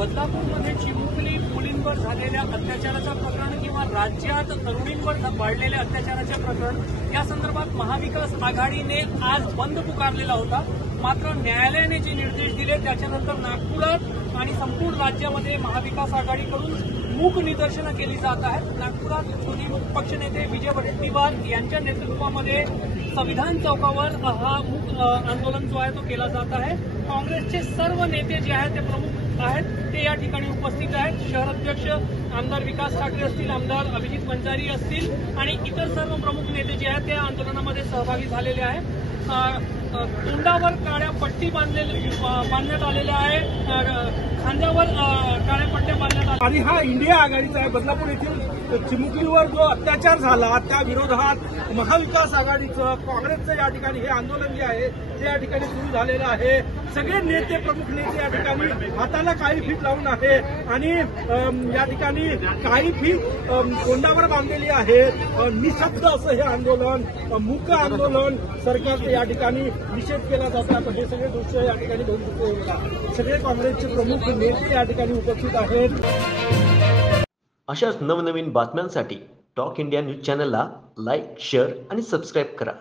बदलापूरमध्ये चिमुकली मुलींवर झालेल्या अत्याचाराचं प्रकरण किंवा राज्यात तरुणींवर वाढलेल्या अत्याचाराचे प्रकरण या संदर्भात महाविकास आघाडीने आज बंद पुकारलेला होता। मात्र न्यायालयाने जे निर्देश दिले त्याच्यानंतर नागपुरात आणि संपूर्ण राज्यामध्ये महाविकास आघाडीकडून मूक निदर्शनं केली जात आहेत। नागपुरात विरोधी पक्षनेते विजय वडेट्टीवार यांच्या नेतृत्वामध्ये संविधान चौकावर हा मूक आंदोलन जो आहे तो केला जात आहे। काँग्रेसचे सर्व नेते जे आहेत ते प्रमुख आहेत ते या ठिकाणी उपस्थित आहेत। शहर अध्यक्ष आमदार विकास ठाकरे असतील, आमदार अभिजित वंजारी असतील आणि इतर सर्व प्रमुख नेते जे आहेत त्या आंदोलनामध्ये सहभागी झालेले आहेत। तोंडावर काळ्या पट्टी बांधण्यात आलेल्या आहे, खांद्यावर काळ्या पट्ट्या बांधण्यात आल्या आणि हा इंडिया आघाडीचा आहे। बदलापूर येथील चिमुकलीवर जो अत्याचार झाला त्या विरोधात महाविकास आघाडीचं काँग्रेसचं या ठिकाणी हे आंदोलन जे आहे ते या ठिकाणी सुरू झालेलं आहे। सगळे नेते प्रमुख नेते या ठिकाणी हाताला काळी फीत लावून आहे आणि या ठिकाणी काळी फीत तोंडावर बांधलेली आहे। निशब्द असं हे आंदोलन, मूक आंदोलन सरकारचं या ठिकाणी निषेध केला जातो। आपण हे सगळे दृश्य या ठिकाणी बघू शकतो। सगळे काँग्रेसचे प्रमुख नेते या ठिकाणी उपस्थित आहेत। अशाच नवनवीन बातम्यांसाठी टॉक इंडिया न्यूज चॅनलला लाईक, शेअर आणि सबस्क्राईब करा।